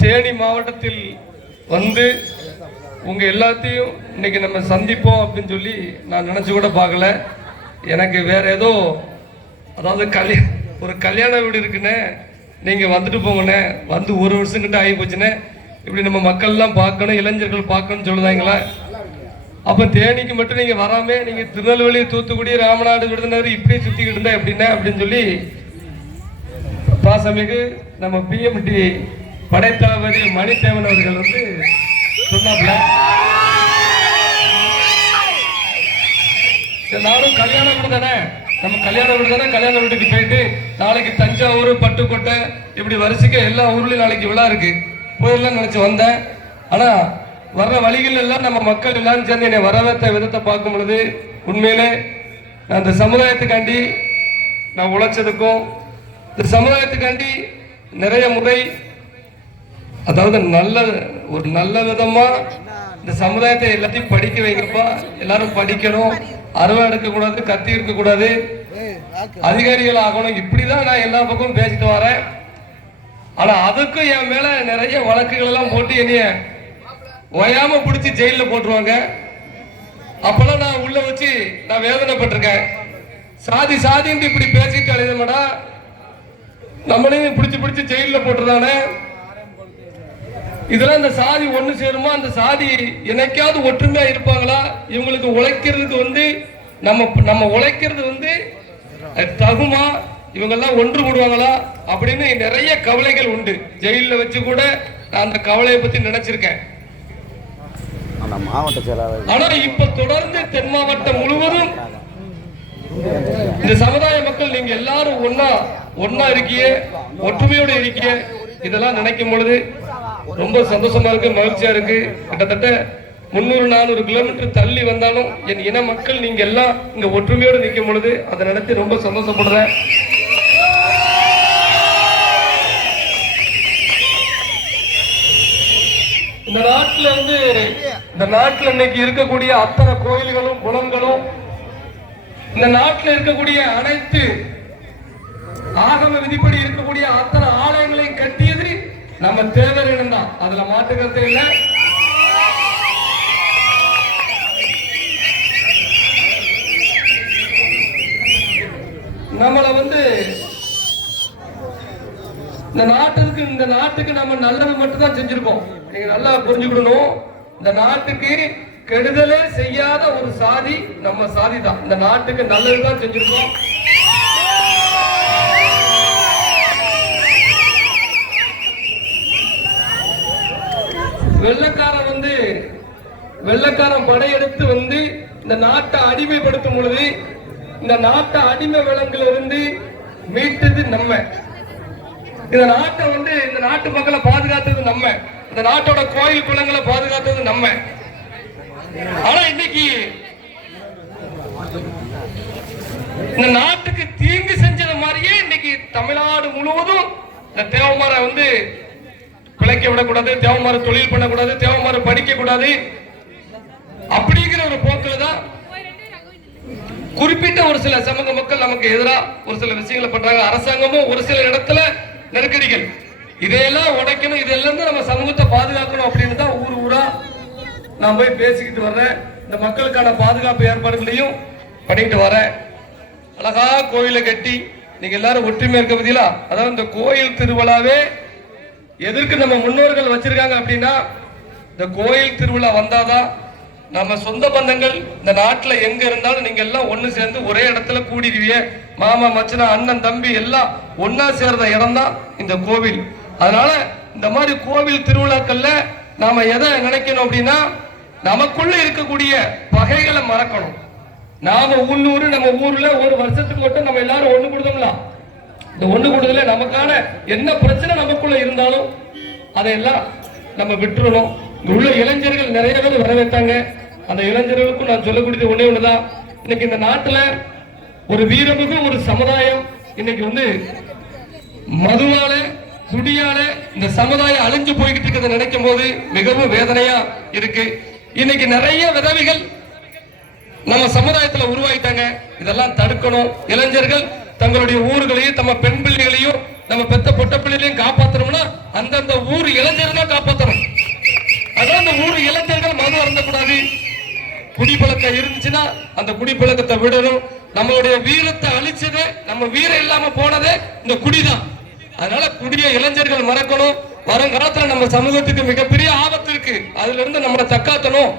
தேனி மாவட்டத்தில் வந்து உங்க எல்லாத்தையும் இன்னைக்கு நம்ம சந்திப்போம் அப்படின்னு சொல்லி நான் நினைச்சு கூட பார்க்கல. எனக்கு வேற ஏதோ அதாவது ஒரு கல்யாண வீடு இருக்குன்னு நீங்க வந்துட்டு போங்கண்ணே, வந்து ஒரு வருஷம் கிட்ட ஆகி போச்சுன்னு இப்படி நம்ம மக்கள்லாம் பார்க்கணும், இளைஞர்கள் பார்க்கணும்னு சொல்லுதாங்களா? அப்ப தேனிக்கு மட்டும் நீங்க வராம நீங்க திருநெல்வேலி, தூத்துக்குடி, ராமநாடு, விருதுநகர் இப்படியே சுத்திக்கிட்டு இருந்தா எப்படின்னா அப்படின்னு சொல்லி பாசமிகு நம்ம பிஎம்டி படைத்தளபதி மணிதேவன் அவர்கள் வந்து சொன்னாப்ல. நானும் கல்யாண வீடு தானே, நம்ம கல்யாண வீடு தானே, கல்யாண வீட்டுக்கு போயிட்டு நாளைக்கு தஞ்சாவூர், பட்டுக்கோட்டை இப்படி வரிசைக்கு எல்லா ஊர்லயும் நாளைக்கு விழா இருக்கு போயிடலாம் நினைச்சு வந்தேன். ஆனா வர்ற வழிகள் எல்லாம் நம்ம மக்கள் எல்லாரும் சேர்ந்து என்னை வரவேற்ற விதத்தை பார்க்கும் பொழுது உண்மையிலே நான் இந்த சமுதாயத்துக்காண்டி நான் உழைச்சதுக்கும் இந்த சமுதாயத்துக்காண்டி நிறைய முறை அதாவது ஒரு நல்ல விதமா இந்த சமுதாயத்தை எல்லாத்தையும் படிக்க வைக்கப்பா, எல்லாரும் படிக்கணும், அறுவை எடுக்கக்கூடாது, கத்தி இருக்கக்கூடாது, அதிகாரிகள் ஆகணும், இப்படிதான் நான் எல்லா பக்கமும் பேசிட்டு வரேன். ஆனா அதுக்கும் என் மேல நிறைய வழக்குகள் எல்லாம் போட்டு என்னைய ஓயாம பிடிச்சி ஜெயில போட்டுருவாங்க. அப்பெல்லாம் நான் உள்ள வச்சு நான் வேதனைப்பட்டிருக்கேன். சாதி சாதின்னு இப்படி பேசிட்டு அழைதமாடா, நம்மளையும் பிடிச்சு ஜெயில போட்டுருந்தானே. இதெல்லாம் இந்த சாதி ஒண்ணு சேருமா? அந்த சாதி என்னைக்காவது ஒற்றுமையா இருப்பாங்களா? இவங்களுக்கு உழைக்கிறதுக்கு வந்து நம்ம உழைக்கிறது வந்து தகுமா? இவங்கெல்லாம் ஒன்று கூடுவாங்களா அப்படின்னு நிறைய கவலைகள் உண்டு. ஜெயில வச்சு கூட நான் அந்த கவலையை பத்தி நினைச்சிருக்கேன். ஆனா இப்ப தொடர்ந்து தென் மாவட்டம் முழுவதும் இந்த சமுதாய மக்கள் நீங்க எல்லாரும் ஒன்னா இருக்கிய, ஒற்றுமையோடு இருக்கிய, இதெல்லாம் நினைக்கும் பொழுது ரொம்ப சந்தோஷமா இருக்கு, மகிழ்ச்சியா இருக்கு. கிட்டத்தட்ட 300-400 கிலோமீட்டர் தள்ளி வந்தாலும் என் இன மக்கள் நீங்க எல்லாம் இங்க ஒற்றுமையோடு நிற்கும் பொழுது அதை நினைத்து ரொம்ப சந்தோஷப்படுறேன். இந்த நாட்டில் இன்னைக்கு இருக்கக்கூடிய அத்தனை கோயில்களும் குளங்களும், இந்த நாட்டில் இருக்கக்கூடிய அனைத்து ஆகம விதிப்படி இருக்கக்கூடிய அத்தனை ஆலயங்களையும் கட்டியது நம்ம தேவர் இனம் தான், அதுல மாற்றுக்கிறது இல்லை. நம்மள வந்து இந்த நாட்டுக்கு நம்ம நல்லது மட்டும் தான் செஞ்சிருக்கோம். நீங்க நல்லா புரிஞ்சுக்கணும், இந்த நாட்டுக்கு கெடுதலே செய்யாத ஒரு சாதி நம்ம சாதி தான். இந்த நாட்டுக்கு நல்லதுதான் செஞ்சிருக்கோம். வெள்ளக்காரன் படையெடுத்து வந்து இந்த நாட்டை அடிமைப்படுத்தும் பொழுது இந்த நாட்டை அடிமை விலங்குல இருந்து மீட்டது நம்ம. இந்த நாட்டை வந்து இந்த நாட்டு மக்களை பாதுகாத்தது நம்ம. இந்த நாட்டோட கோயில் குளங்களை பாதுகாத்தது நம்ம. ஆனா இன்னைக்கு இந்த நாட்டுக்கு தீங்கு செஞ்சது மாதிரியே இன்னைக்கு தமிழ்நாடு முழுவதும் இந்த தேவமார வந்து பிழைக்க விடக்கூடாது, தேவமார தொழில் பண்ணக்கூடாது, தேவமார படிக்க கூடாது அப்படிங்கிற ஒரு போக்கில் தான் குறிப்பிட்ட ஒரு சில சமூக மக்கள் நமக்கு எதிராக ஒரு சில விஷயங்களை பண்றாங்க. அரசாங்கமும் ஒரு சில இடத்துல நெருக்கடிகள், இதையெல்லாம் உடைக்கணும், இதெல்லாம் தான் நம்ம சமூகத்தை பாதுகாக்கணும் அப்படின்னு தான் ஊரா நான் போய் பேசிக்கிட்டு வர்றேன். இந்த மக்களுக்கான பாதுகாப்பு ஏற்பாடுகளையும் பண்ணிட்டு வரேன். அழகா கோயிலை கட்டி நீங்க எல்லாரும் ஒற்றுமை இருக்க பதிலா, அதாவது இந்த கோயில் திருவிழாவே எதற்கு நம்ம முன்னோர்கள் வச்சிருக்காங்க அப்படின்னா, இந்த கோயில் திருவிழா வந்தாதான் நம்ம சொந்த பந்தங்கள் இந்த நாட்டுல எங்க இருந்தாலும் நீங்க எல்லாம் ஒண்ணு சேர்ந்து ஒரே இடத்துல கூடிடுவீங்க. மாமா, மச்சனா, அண்ணன், தம்பி எல்லாம் ஒன்னா சேர்ந்த இடம் தான் இந்த கோவில். அதனால இந்த மாதிரி கோவில் திருவிழாக்கள்ல நாம எதை நினைக்கணும் அப்படின்னா, நமக்குள்ள இருக்கக்கூடிய பகைகளை மறக்கணும். நாம உள்ளூர் நம்ம ஊர்ல ஒரு வருஷத்துக்கு மட்டும் நம்ம எல்லாரும் ஒண்ணு கொடுத்தோம்லாம், இந்த ஒண்ணு கொடுத்ததுல நமக்கான என்ன பிரச்சனை நமக்குள்ள இருந்தாலும் அதையெல்லாம் நம்ம விட்டுறணும். இங்க உள்ள இளைஞர்கள் நிறைய பேர் வரவேற்றாங்க. அந்த இளைஞர்களுக்கும் நான் சொல்லக்கூடியது ஒண்ணே ஒண்ணுதான், இன்னைக்கு இந்த நாட்டுல ஒரு வீரமிகு ஒரு சமுதாயம் இன்னைக்கு வந்து மதுவால குடியால இந்த சமுதாயம் அழிஞ்சு போய்கிட்டு இருக்கிறத நினைக்கும் போது மிகவும் வேதனையா இருக்கு. இன்னைக்கு நிறைய விதவைகள் நம்ம சமுதாயத்துல உருவாயிட்டாங்க. இதெல்லாம் தடுக்கணும். இளைஞர்கள் தங்களுடைய ஊர்களையும் தம்ம பெண் பிள்ளைகளையும் நம்ம பெத்த பொட்ட பிள்ளைகளையும் காப்பாற்றணும்னா அந்தந்த ஊர் இளைஞர்கள் தான் காப்பாற்றணும். அதான் அந்த ஊர் இளைஞர்கள் மது அருந்தக்கூடாது. குடிப்பழக்கம் இருந்துச்சுன்னா அந்த குடிப்பழக்கத்தை விடணும். நம்மளுடைய வீரத்தை அழிச்சதே, நம்ம வீரம் இல்லாம போனதே இந்த குடிதான். அதனால குடிய இளைஞர்கள் மறக்கணும். வருங்காலத்துல நம்ம சமூகத்துக்கு மிகப்பெரிய ஆபத்து இருக்கு. அதுல இருந்து நம்மளை தக்காத்தணும்,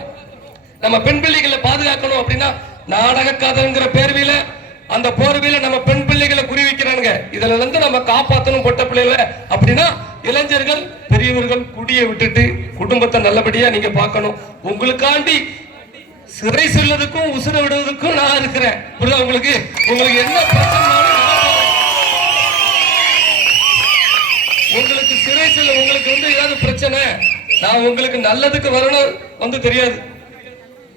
நம்ம பெண் பிள்ளைகளை பாதுகாக்கணும். அப்படின்னா நாடக காதல்ங்கிற பேர்வில அந்த போர்வையில நம்ம பெண் பிள்ளைகளை குறி வைக்கிறானுங்க. இதுல இருந்து நம்ம காப்பாற்றணும் பொட்ட பிள்ளைகளை. அப்படின்னா இளைஞர்கள் பெரியவர்கள் குடியை விட்டுட்டு குடும்பத்தை நல்லபடியா நீங்க பார்க்கணும். உங்களுக்காண்டி சிறை செல்வதற்கும் உசுர விடுவதற்கும் நான் இருக்கிறேன். புரியுதா உங்களுக்கு? உங்களுக்கு என்ன பிரச்சனை, உங்களுக்கு சிறை செல்ல, உங்களுக்கு ஏதாவது பிரச்சனை, நான் உங்களுக்கு நல்லதுக்கு வரணும் தெரியாது.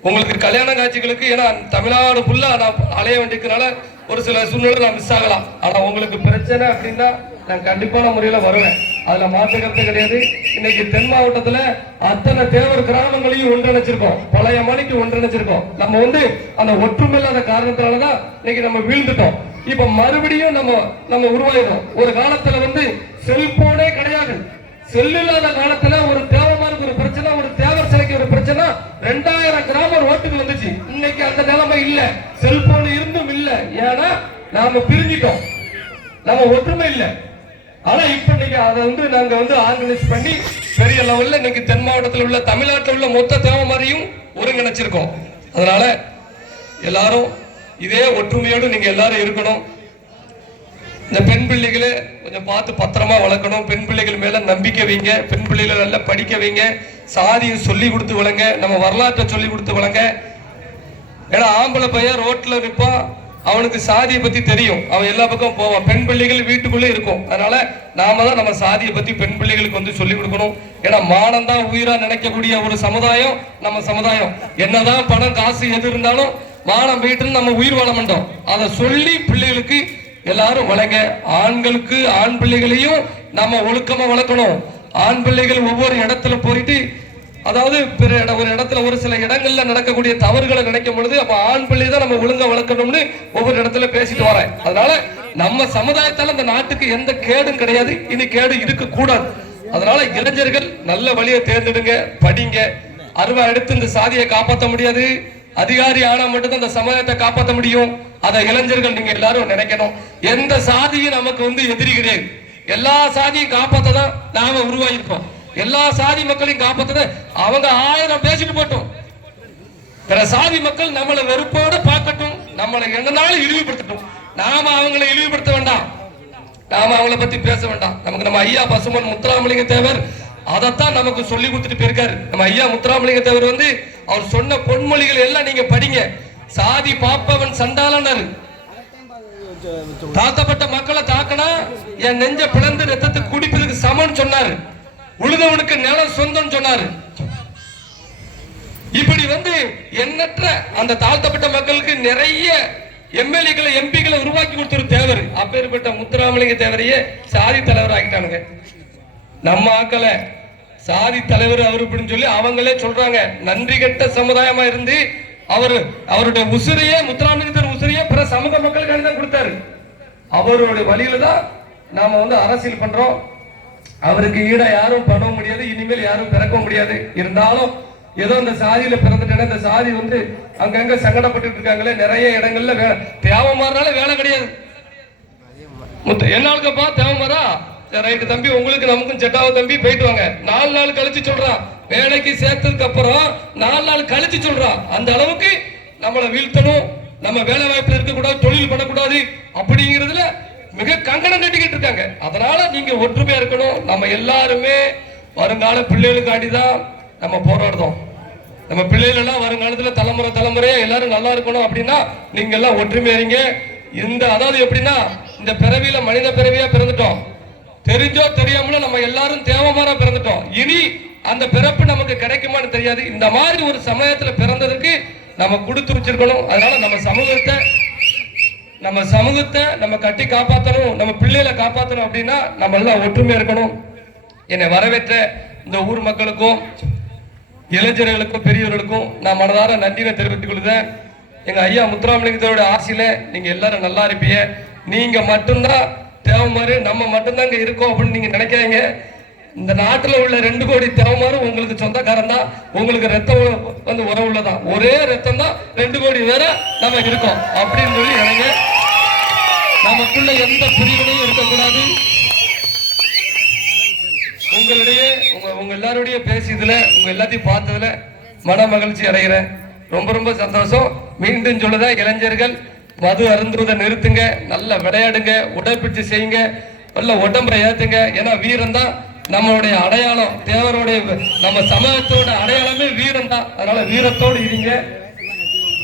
உங்களுக்கு கல்யாண காட்சிகளுக்கு ஏன்னா தமிழ்நாடு ஃபுல்லா நான் அலைய வேண்டியதுனால ஒரு சில சூழ்நிலை நான் மிஸ் ஆகலாம். ஆனா உங்களுக்கு பிரச்சனை அப்படின்னா நான் கண்டிப்பான முறையில வருவேன். அதுல மாற்று கருத்து கிடையாது. இன்னைக்கு தென் மாவட்டத்துல அத்தனை தேவர் கிராமங்களையும் ஒன்றிணைச்சிருக்கோம், பழைய மணிக்கு ஒன்றிணைச்சிருக்கோம். நம்ம அந்த ஒற்றுமை இல்லாத காரணத்தினாலதான் இன்னைக்கு நம்ம வீழ்ந்துட்டோம். இப்ப மறுபடியும் நம்ம உருவாயிடும். ஒரு காலத்துல செல்போனே கிடையாது. செல் இல்லாத காலத்துல ஒரு தேவமாருக்கு ஒரு பிரச்சனை, ஒரு தேவர் சிலைக்கு ஒரு பிரச்சனை, 2000 கிராமம் ரோட்டுக்கு வந்துச்சு. இன்னைக்கு அந்த நிலைமை இல்ல. செல்போன் இருந்தும் இல்ல. ஏன்னா நாம பிரிஞ்சிட்டோம், நம்ம ஒற்றுமை இல்ல. ஆனா இப்ப இன்னைக்கு அதை நாங்க ஆர்கனைஸ் பண்ணி பெரிய லெவல்ல இன்னைக்கு தென் மாவட்டத்தில் உள்ள தமிழ்நாட்டில் உள்ள மொத்த தேவமாரியும் ஒருங்கிணைச்சிருக்கோம். அதனால எல்லாரும் இதே ஒற்றுமையோடு நீங்க எல்லாரும் இருக்கணும். இந்த பெண் பிள்ளைகளை கொஞ்சம் பார்த்து பத்திரமா வளர்க்கணும். பெண் பிள்ளைகள் மேல நம்பிக்கை வைங்க. பெண் பிள்ளைகளை நல்லா படிக்க வைங்க. சாதியை சொல்லி கொடுத்து வளங்க. நம்ம வரலாற்றை சொல்லி கொடுத்து வளங்க. ஏன்னா ஆம்பளை பையன் ரோட்ல நிற்பான், அவனுக்கு சாதியை பத்தி தெரியும், அவன் எல்லா பக்கம் போவான். பெண் பிள்ளைகள் வீட்டுக்குள்ளே இருக்கும். அதனால நாம தான் நம்ம சாதியை பத்தி பெண் பிள்ளைகளுக்கு சொல்லி கொடுக்கணும். ஏன்னா மானம் தான் உயிரா நினைக்கக்கூடிய ஒரு சமுதாயம் நம்ம சமுதாயம். என்னதான் பணம் காசு எது இருந்தாலும் மானம் வீட்டுன்னு நம்ம உயிர் வாழ மாட்டோம். அதை சொல்லி பிள்ளைகளுக்கு எல்லாரும் வளங்க. ஆண்களுக்கு ஆண் பிள்ளைகளையும் நம்ம ஒழுக்கமா வளர்க்கணும். ஆண் பிள்ளைகள் ஒவ்வொரு இடத்துல போயிட்டு, அதாவது ஒரு இடத்துல ஒரு சில இடங்கள்ல நடக்கக்கூடிய தவறுகளை நினைக்கும் பொழுது அப்ப ஆண் பிள்ளை தான் நம்ம ஒழுங்கா வளர்க்கணும்னு ஒவ்வொரு இடத்துல பேசிட்டு வரேன். அதனால நம்ம சமுதாயத்தால இந்த நாட்டுக்கு எந்த கேடும் கிடையாது, இனி கேடு இருக்க கூடாது. அதனால இளைஞர்கள் நல்ல வழியை தேர்ந்தெடுங்க, படிங்க. அருவா எடுத்து இந்த சாதியை காப்பாற்ற முடியாது. அதிகாரி ஆனா மட்டும்தான் இந்த சமுதாயத்தை காப்பாற்ற முடியும். அதை இளைஞர்கள் நீங்க எல்லாரும் நினைக்கணும். எந்த சாதியும் நமக்கு எதிரி கிடையாது. எல்லா சாதியும் காப்பாற்றதான் நாம உருவாயிருக்கோம். எல்லா சாதி மக்களையும் காப்பாற்ற அவங்க 1000 பேசிட்டு போட்டோம். பிற சாதி மக்கள் நம்மளை வெறுப்போட பார்க்கட்டும், நம்மளை என்னனாலும் இழிவுபடுத்தட்டும். நாம அவங்களை இழிவுபடுத்த வேண்டாம், நாம அவங்கள பத்தி பேச வேண்டாம். நமக்கு நம்ம ஐயா பசுமன் முத்துராமலிங்க தேவர் அதைத்தான் நமக்கு சொல்லி கொடுத்துட்டு போயிருக்காரு. நம்ம ஐயா முத்துராமலிங்க தேவர் அவர் சொன்ன பொன்மொழிகள் எல்லாம் நீங்க படிங்க. சாதி பாப்பவன் சண்டாளனர், தாக்கப்பட்ட மக்களை தாக்கனா என் நெஞ்ச பிளந்து ரத்தத்துக்கு குடிப்பதுக்கு சமன் சொன்னாரு. உழுதவனுக்கு நிலம் சொந்தம் சொன்னாரு. இப்படி எண்ணற்ற அந்த தாழ்த்தப்பட்ட மக்களுக்கு நிறைய எம்எல்ஏக்களை எம்பிக்களை உருவாக்கி கொடுத்துரு தேவர். அப்பேற்பட்ட முத்துராமலிங்க தேவரையே சாதி தலைவர் ஆகிட்டானுங்க. நம்ம ஆக்களை சாதி தலைவர் அவரு அப்படின்னு சொல்லி அவங்களே சொல்றாங்க. நன்றி கெட்ட சமுதாயமா இருந்து அவருடைய உசிரியே, முத்துராமலிங்க உசிரியே பிற சமூக மக்களுக்காக தான் கொடுத்தாரு. அவருடைய வழியில தான் நாம அரசியல் பண்றோம். அவருக்கு ஈட யாரும் பண்ண முடியாது, இனிமேல் யாரும் பிறக்க முடியாது. இருந்தாலும் ஏதோ இந்த சாதியில பிறந்துட்டேன்னா இந்த சாதி அங்கங்க சங்கடப்பட்டு இருக்காங்களே. நிறைய இடங்கள்ல தேவமாறனால வேலை கிடையாது. என்னாலுக்கப்பா தேவமாறா, ரைட்டு தம்பி, உங்களுக்கு நமக்கும் செட்டாவ தம்பி, போயிட்டு வாங்க. 4 நாள் கழிச்சு சொல்றான். வேலைக்கு சேர்த்ததுக்கு அப்புறம் 4 நாள் கழிச்சு சொல்றான். அந்த அளவுக்கு நம்மளை வீழ்த்தணும், நம்ம வேலை வாய்ப்புல இருக்கக்கூடாது, தொழில் பண்ணக்கூடாது அப்படிங்கிறதுல மிக கங்கணம் கட்டிக்கிட்டு இருக்காங்க. அதனால நீங்க ஒற்றுமையா இருக்கணும். நம்ம எல்லாருமே வருங்கால பிள்ளைகளுக்காண்டிதான் நம்ம போராடுறோம். நம்ம பிள்ளைகள் எல்லாம் வருங்காலத்துல தலைமுறையா எல்லாரும் நல்லா இருக்கணும். அப்படின்னா நீங்க எல்லாம் ஒற்றுமையா இருங்க. அதாவது எப்படின்னா, இந்த பிறவியில மனித பிறவியா பிறந்துட்டோம், தெரிஞ்சோ தெரியாமல நம்ம எல்லாரும் தேவமாரா பிறந்துட்டோம். இனி அந்த பிறப்பு நமக்கு கிடைக்குமான்னு தெரியாது. இந்த மாதிரி ஒரு சமயத்துல பிறந்ததுக்கு நம்ம கொடுத்து வச்சிருக்கணும். அதனால நம்ம சமூகத்தை நம்ம கட்டி காப்பாற்றணும், நம்ம பிள்ளைகளை காப்பாற்றணும். அப்படின்னா நம்ம எல்லாம் ஒற்றுமையா இருக்கணும். என்னை வரவேற்ற இந்த ஊர் மக்களுக்கும் இளைஞர்களுக்கும் பெரியவர்களுக்கும் நான் மனதார நன்றியை தெரிவித்துக் கொள்கிறேன். எங்க ஐயா முத்துராமலிங்கத்தோட ஆசையில நீங்க எல்லாரும் நல்லா இருப்பீங்க. நீங்க மட்டும்தான் தேவமாறு நம்ம மட்டும்தாங்க இருக்கோம் அப்படின்னு நீங்க நினைக்காதீங்க. இந்த நாட்டுல உள்ள 2 கோடி தேவமாரும் உங்களுக்கு சொந்தக்காரன் தான். உங்களுக்கு ரத்தம் வந்து உறவுள்ளதான். ஒரே ரத்தம் தான் 2 கோடி வேற நம்ம இருக்கோம் அப்படின்னு சொல்லி நினைங்க. நமக்குள்ள எந்த பிரிவினையும் இருக்கக்கூடாது. உங்களிடையே உங்க எல்லாருடைய பேசியதுல உங்க எல்லாத்தையும் பார்த்ததுல மன மகிழ்ச்சி அடைகிறேன். ரொம்ப ரொம்ப சந்தோஷம். மீண்டும் சொல்லுதான், இளைஞர்கள் மது அருந்துவதை நிறுத்துங்க, நல்லா விளையாடுங்க, உடற்பயிற்சி செய்யுங்க, நல்ல உடம்பை ஏத்துங்க. ஏன்னா வீரம் தான் நம்மளுடைய அடையாளம். தேவருடைய நம்ம சமூகத்தோட அடையாளமே வீரம் தான். அதனால வீரத்தோடு இருங்க.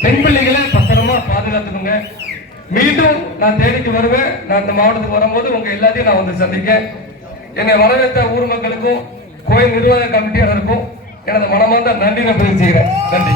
பெண் பிள்ளைகளை பத்திரமா பாதுகாத்துக்கோங்க. மீண்டும் நான் தேடிக்கு வருவேன். நான் இந்த மாவட்டத்துக்கு வரும்போது உங்க எல்லாத்தையும் நான் வந்து சந்திக்க என்னை வரவேற்ற ஊர் மக்களுக்கும் கோயில் நிர்வாக கமிட்டியாளருக்கும் எனது மனமார்ந்த நன்றி நான் பதிவு செய்கிறேன். நன்றி.